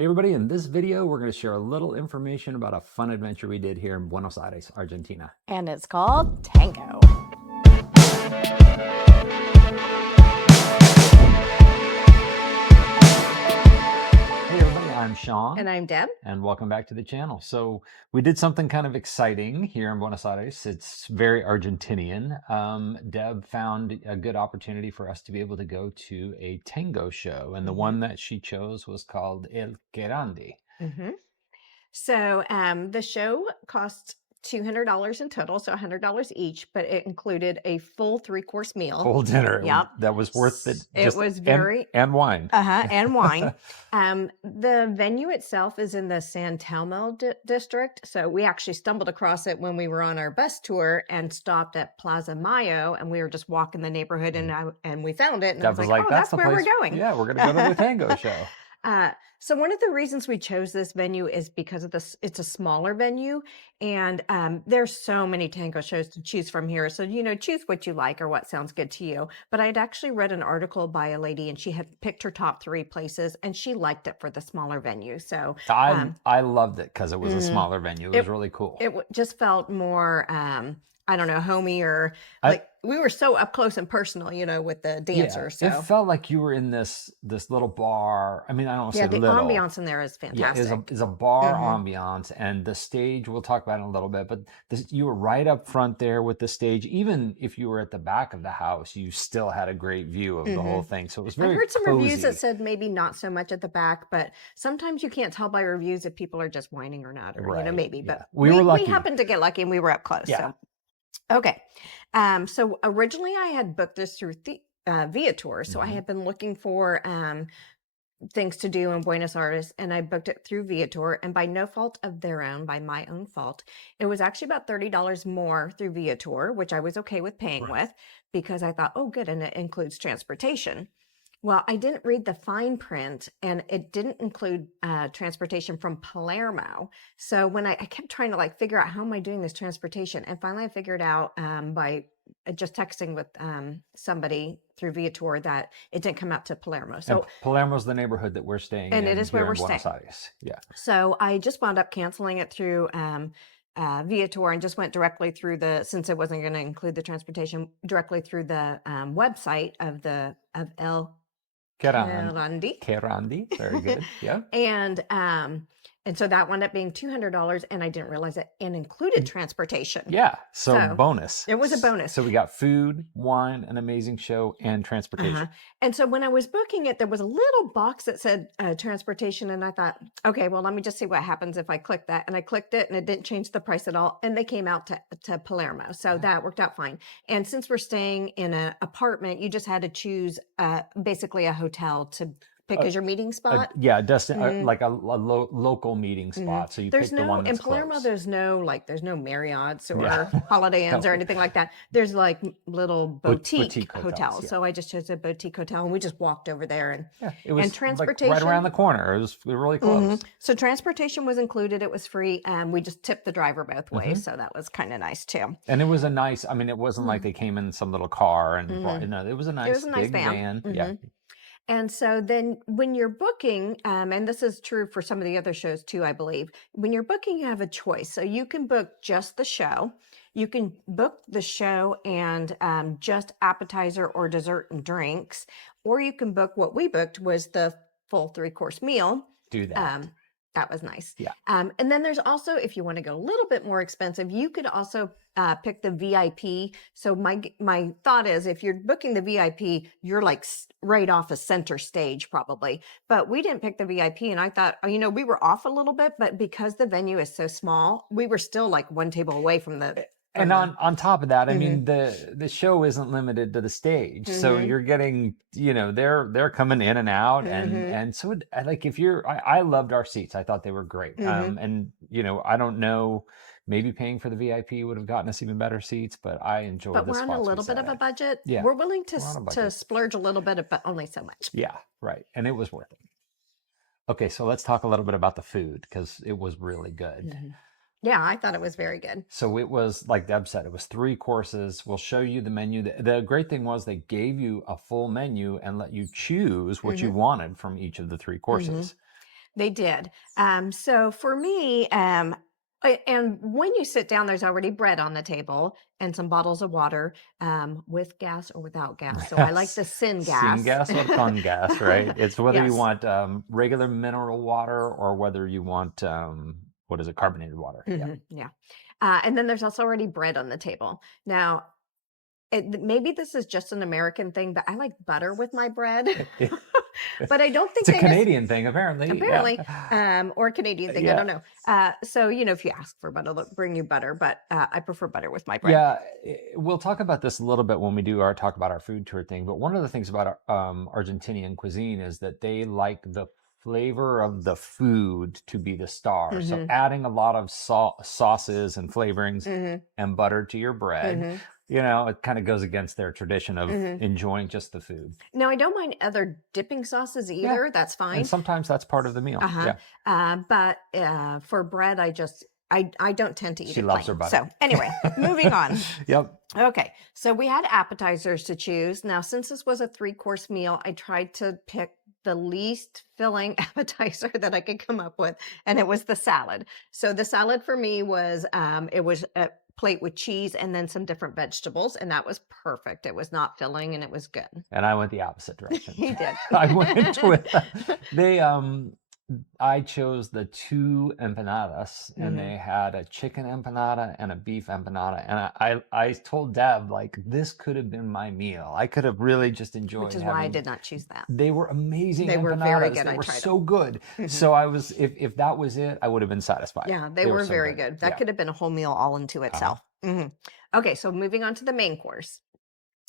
Hey everybody, in this video we're going to share a little information about a fun adventure we did here in Buenos Aires, Argentina. And it's called Tango. Hey everybody, I'm Sean. And I'm Deb. And welcome back to the channel. So we did something kind of exciting here in Buenos Aires. It's very Argentinian. Deb found a good opportunity for us to be able to go to a tango show. And the one that she chose was called El Querandí. So the show cost $200 in total, so $100 each, but it included a full 3-course meal. Full dinner. Yep. That was worth it. It was very... And wine. And wine. The venue itself is in the San Telmo district. So we actually stumbled across it when we were on our bus tour and stopped at Plaza Mayo, and we were just walking the neighborhood and we found it. And I was like, oh, that's where we're going. Yeah, we're going to go to the tango show. So one of the reasons we chose this venue is because of this. It's a smaller venue, and there's so many tango shows to choose from here. So, choose what you like or what sounds good to you. But I'd actually read an article by a lady, and she had picked her top 3 places, and she liked it for the smaller venue. So I loved it because it was a smaller venue. It was really cool. It just felt more, I don't know, homey, or like we were so up close and personal, with the dancers. Yeah, so it felt like you were in this little bar. I mean, I don't want to say little. Yeah, the ambiance in there is fantastic. Yeah, it's a bar ambiance, and the stage, we'll talk about it in a little bit, but you were right up front there with the stage. Even if you were at the back of the house, you still had a great view of the whole thing. So it was very I heard some cozy. reviews that said maybe not so much at the back, but sometimes you can't tell by reviews if people are just whining or not, or maybe. Yeah. But we were lucky. We happened to get lucky, and we were up close. Yeah. So. Okay. So originally I had booked this through Viator. So I had been looking for things to do in Buenos Aires, and I booked it through Viator, and by no fault of their own, by my own fault, it was actually about $30 more through Viator, which I was okay with paying with, because I thought, oh, good, and it includes transportation. Well, I didn't read the fine print, and it didn't include transportation from Palermo. So when I kept trying to figure out, how am I doing this transportation? And finally I figured out by just texting with somebody through Viator that it didn't come out to Palermo. So Palermo's the neighborhood that we're staying in. And it is where we're Buenos staying. Aires. Yeah. So I just wound up canceling it through Viator, and just went directly through since it wasn't going to include the transportation, directly through the website of El Querandí, very good. Yeah. And so that wound up being $200, and I didn't realize it, and included transportation. Yeah, so bonus. It was a bonus. So we got food, wine, an amazing show, and transportation. And so when I was booking it, there was a little box that said transportation, and I thought, okay, well, let me just see what happens if I click that. And I clicked it, and it didn't change the price at all, and they came out to Palermo. So that worked out fine. And since we're staying in an apartment, you just had to choose basically a hotel to pick as your meeting spot. Like a local meeting spot. So you pick the one that's in Palermo. close. There's no Marriott's or Holiday Inns or anything like that. There's little boutique hotels. So I just chose a boutique hotel, and we just walked over there, and it was transportation right around the corner. It was really close. So transportation was included. It was free, and we just tipped the driver both ways. So that was kind of nice too. And it was a nice. I mean, it wasn't like they came in some little car and it was a nice big van. Yeah. And so then when you're booking, and this is true for some of the other shows too, I believe, when you're booking, you have a choice. So you can book just the show. You can book the show and just appetizer or dessert and drinks, or you can book what we booked was the full 3-course meal. Do that. That was nice. Yeah. And then there's also, if you want to go a little bit more expensive, you could also pick the VIP. So my thought is, if you're booking the VIP, you're right off a center stage probably. But we didn't pick the VIP, and I thought, we were off a little bit, but because the venue is so small, we were still one table away from the. And on top of that, I mean, the show isn't limited to the stage, so you're getting, they're coming in and out, and so I loved our seats. I thought they were great, and I don't know, maybe paying for the VIP would have gotten us even better seats, but I enjoyed. But we're on a little bit of a budget. Yeah, we're willing to splurge a little bit, but only so much. Yeah, right, and it was worth it. Okay, so let's talk a little bit about the food, because it was really good. Yeah, I thought it was very good. So it was, like Deb said, it was 3 courses. We'll show you the menu. The great thing was they gave you a full menu and let you choose what you wanted from each of the 3 courses. They did. So for me, and when you sit down, there's already bread on the table and some bottles of water, with gas or without gas. So I like Yes. the sin gas. Syngas or con gas, right? It's whether you Yes. want regular mineral water or whether you want what is it, carbonated water. Yeah. Yeah. And then there's also already bread on the table. Now, maybe this is just an American thing, but I like butter with my bread. But I don't It's think a they Canadian thing, apparently. Yeah. apparently, or a Canadian thing, I Yeah. don't know. So, if you ask for butter, they'll bring you butter, but I prefer butter with my bread. Yeah, we'll talk about this a little bit when we do our talk about our food tour thing. But one of the things about Argentinian cuisine is that they like the flavor of the food to be the star. So Hmm. adding a lot of sauces and flavorings Hmm. and butter to your bread, Hmm. it kind of goes against their tradition of Hmm. enjoying just the food. Now, I don't mind other dipping sauces Yeah, either. That's and fine. sometimes that's part of the meal. Uh-huh. Yeah, But for bread, I don't tend to eat she it loves plain. her butter. So anyway, moving on. Yep. Okay, so we had appetizers to choose. Now, since this was a three-course meal, I tried to pick the least filling appetizer that I could come up with, and it was the salad. So the salad for me was it was a plate with cheese and then some different vegetables, and that was perfect. It was not filling and it was good. And I went the opposite direction. He did. I went with they I chose the two empanadas, and Hmm. they had a chicken empanada and a beef empanada. And I told Deb, like, this could have been my meal. I could have really just Which enjoyed is why I having. did not choose that. They were amazing They were very empanadas. good. They I were tried so them. good. Hmm. So I was, if that was it, I would have been satisfied. Yeah, they They were were so very good. good. That Yeah. could have been a whole meal all into Uh-huh. itself. Hmm. Okay, so moving on to the main course.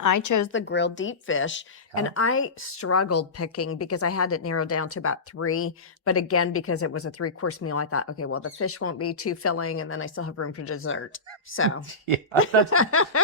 I chose the grilled deep fish, and Yeah. I struggled picking because I had it narrowed down to about three. But again, because it was a three-course meal, I thought, okay, well, the fish won't be too filling, and then I still have room for dessert. So, Yeah,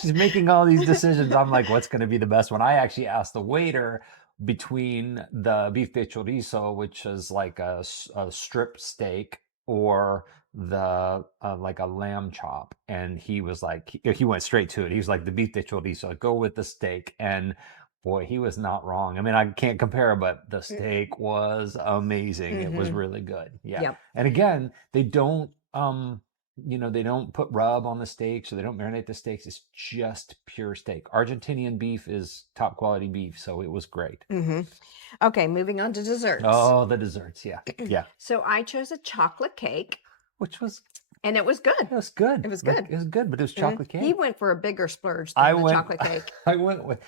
she's making all these decisions. I'm like, what's going to be the best one? I actually asked the waiter between the beef de chorizo, which is like a strip steak, or the like a lamb chop, and he was like, he went straight to it. He was like, the beef de chorizo, go with the steak. And boy, he was not wrong. I mean, I can't compare, but the steak was amazing. It was hmm, really good. Yeah. yep. And again, they don't they don't put rub on the steak, so they don't marinate the steaks. It's just pure steak. Argentinian beef is top quality beef, so it was great. Hmm. Okay, moving on to desserts. Oh, the desserts, yeah, yeah. So I chose a chocolate cake, Which was and it was good. it was good. It was Like good. it was good, but it was Mhm. chocolate He cake. went for a bigger splurge I than the went chocolate cake. I went with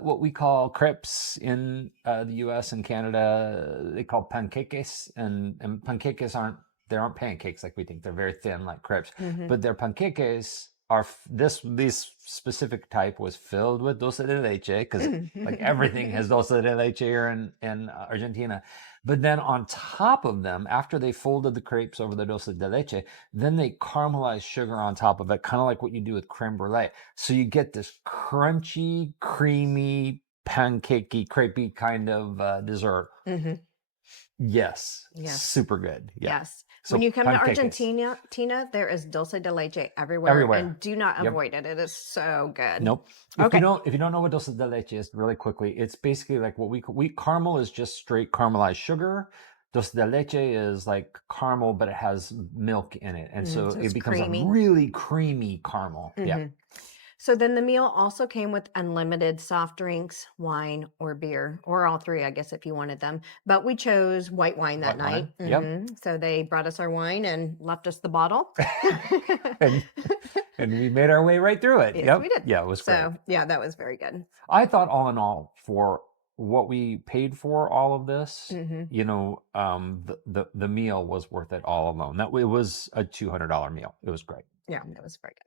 what we call crepes in the US and Canada, they call panqueques, and panqueques aren't pancakes like we think. They're very thin like crepes, Hmm. but their panqueques are this specific type was filled with dulce de leche, because like everything has dulce de leche here in Argentina. But then on top of them, after they folded the crepes over the dulce de leche, then they caramelize sugar on top of it, kind of like what you do with creme brulee. So you get this crunchy, creamy, pancakey, crepey kind of dessert. Hmm. Yes, Yes. super good. Yeah. Yes. When So you come to panqueques Argentina, Tina, there is dulce de leche everywhere, everywhere. and do not Yep. avoid it. It is so good. Nope. Okay. If you don't know what dulce de leche is, really quickly, it's basically like what we caramel is just straight caramelized sugar. Dulce de leche is like caramel, but it has milk in it, and so So it it's becomes a creamy. really creamy caramel. Yeah. Hmm. So then the meal also came with unlimited soft drinks, wine, or beer, or all three, I guess, if you wanted them. But we chose white wine that White night. wine. Yep. So they brought us our wine and left us the bottle. and and we made our way right through it. Yes, Yep. we did. Yeah, it was great. So yeah, that was very good. I thought all in all, for what we paid for all of this, Hmm. the meal was worth it all alone. That it was a $200 meal. It was great. Yeah, that was very good.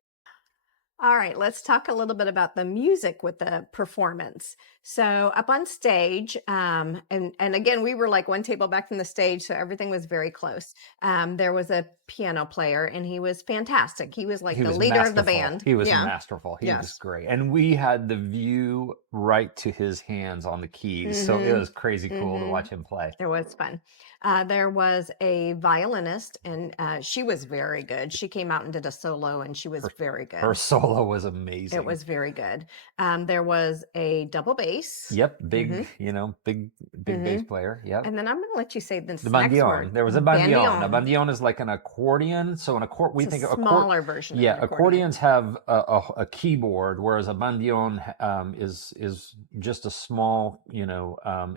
All right, let's talk a little bit about the music with the performance. So up on stage, and again, we were like one table back from the stage, so everything was very close. There was a piano player, and he was fantastic. He was like He the was leader of the masterful. band. He was Yeah. masterful. He was Yes. great. And we had the view right to his hands on the keys. So it Hmm. was crazy cool to Hmm. watch him play. It was fun. There was a violinist, and she was very good. She came out and did a solo, and she was very Her good. solo was It amazing. was very good. There was a double bass bass. Yep, big, big bass player. Yep. And then I'm going to let you say this The next bandion. word. There was a bandion. A Bandion. bandion is like an accordion. So we It's a think of smaller version of an accordion. accordions have a keyboard, whereas a bandion is just a small,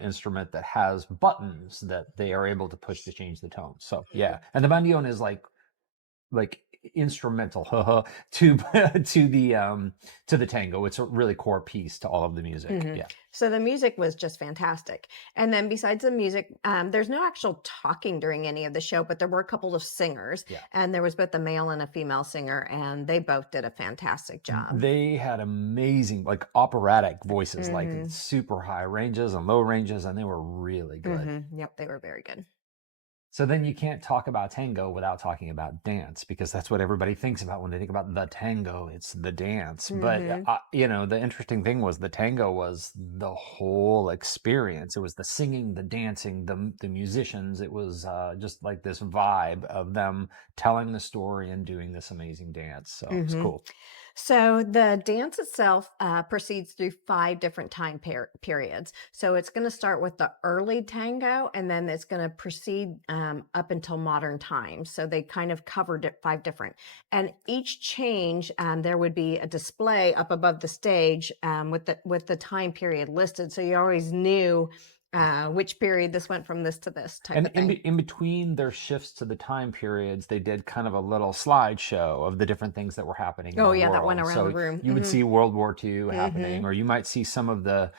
instrument that has buttons that they are able to push to change the tone. So yeah, and the bandion is like instrumental to the tango. It's a really core piece to all of the music. Yeah. So the music was just fantastic. And then besides the music, there's no actual talking during any of the show, but there were a couple of singers. Yeah. And there was both a male and a female singer, and they both did a fantastic job. They had amazing, like operatic voices, like super high ranges and low ranges, and they were really good. Yep, they were very good. So then you can't talk about tango without talking about dance, because that's what everybody thinks about when they think about the tango. It's the dance. But, the interesting thing was the tango was the whole experience. It was the singing, the dancing, the musicians. It was just like this vibe of them telling the story and doing this amazing dance. So it was cool. So the dance itself proceeds through 5 different time periods. So it's going to start with the early tango, and then it's going to proceed up until modern times. So they kind of covered it 5 different. And each change, there would be a display up above the stage with the time period listed. So you always knew which period this went from this to this type of thing. In between their shifts to the time periods, they did kind of a little slideshow of the different things that were happening in the world. That went around the room. You would see World War II happening, or you might see some of the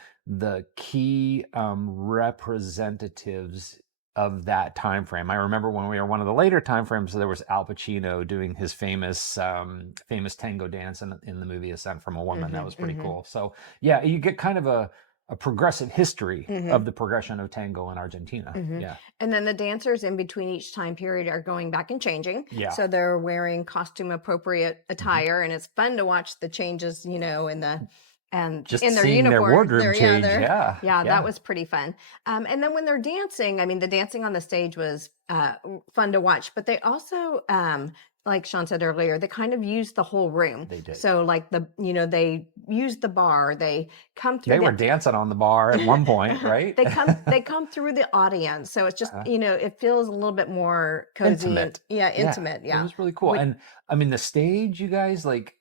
key representatives of that time frame. I remember when we were one of the later time frames, there was Al Pacino doing his famous tango dance in the movie Ascent from a Woman. That was pretty cool. So yeah, you get kind of a progressive history of the progression of tango in Argentina. Yeah. And then the dancers in between each time period are going back and changing. Yeah. So they're wearing costume appropriate attire, and it's fun to watch the changes, in just in their seeing uniform. Their wardrobe change. Yeah, that was pretty fun. And then when they're dancing, the dancing on the stage was fun to watch, but they also, like Sean said earlier, they kind of used the whole room. They did. So like they used the bar, they come through. They were dancing on the bar at one point, right? they come through the audience. So it's just, it feels a little bit more cozy. Intimate. Intimate. Yeah. It was really cool. And the stage, you guys, like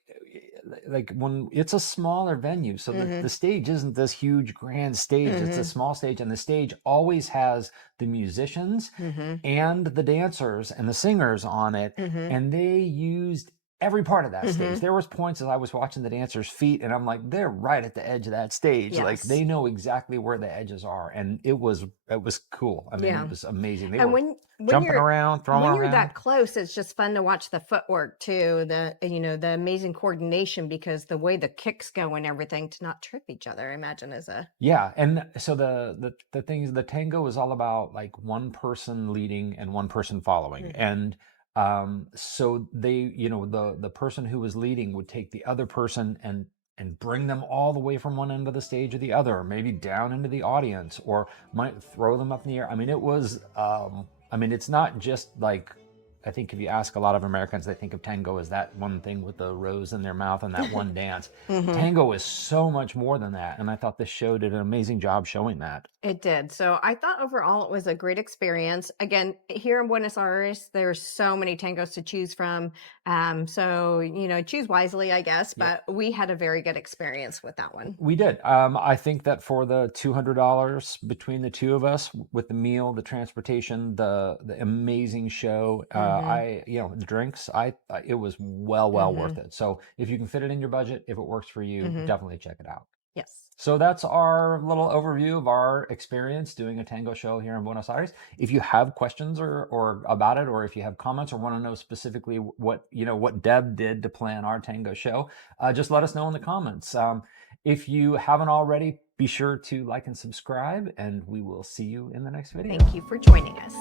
when it's a smaller venue, so the stage isn't this huge grand stage. It's a small stage, and the stage always has the musicians and the dancers and the singers on it, and they used every part of that stage. There was points as I was watching the dancers' feet, and I'm like, they're right at the edge of that stage. Yes. Like they know exactly where the edges are, and it was cool. It was amazing. They were jumping around, throwing around. When you're that close, it's just fun to watch the footwork too, the amazing coordination, because the way the kicks go and everything to not trip each other, I imagine is a... Yeah. And so the thing is, the tango is all about like one person leading and one person following. And so they, the person who was leading would take the other person and bring them all the way from one end of the stage to the other, or maybe down into the audience, or might throw them up in the air. It was, it's not just like, I think if you ask a lot of Americans, they think of tango as that one thing with the rose in their mouth and that one dance. Tango is so much more than that. And I thought this show did an amazing job showing that. It did. So I thought overall it was a great experience. Again, here in Buenos Aires, there's so many tangos to choose from. So, choose wisely, I guess. But we had a very good experience with that one. We did. I think that for the $200 between the two of us, with the meal, the transportation, the amazing show, the drinks, it was well worth it. So if you can fit it in your budget, if it works for you, definitely check it out. Yes. So that's our little overview of our experience doing a tango show here in Buenos Aires. If you have questions or about it, or if you have comments or want to know specifically what Deb did to plan our tango show, just let us know in the comments. If you haven't already, be sure to like and subscribe, and we will see you in the next video. Thank you for joining us.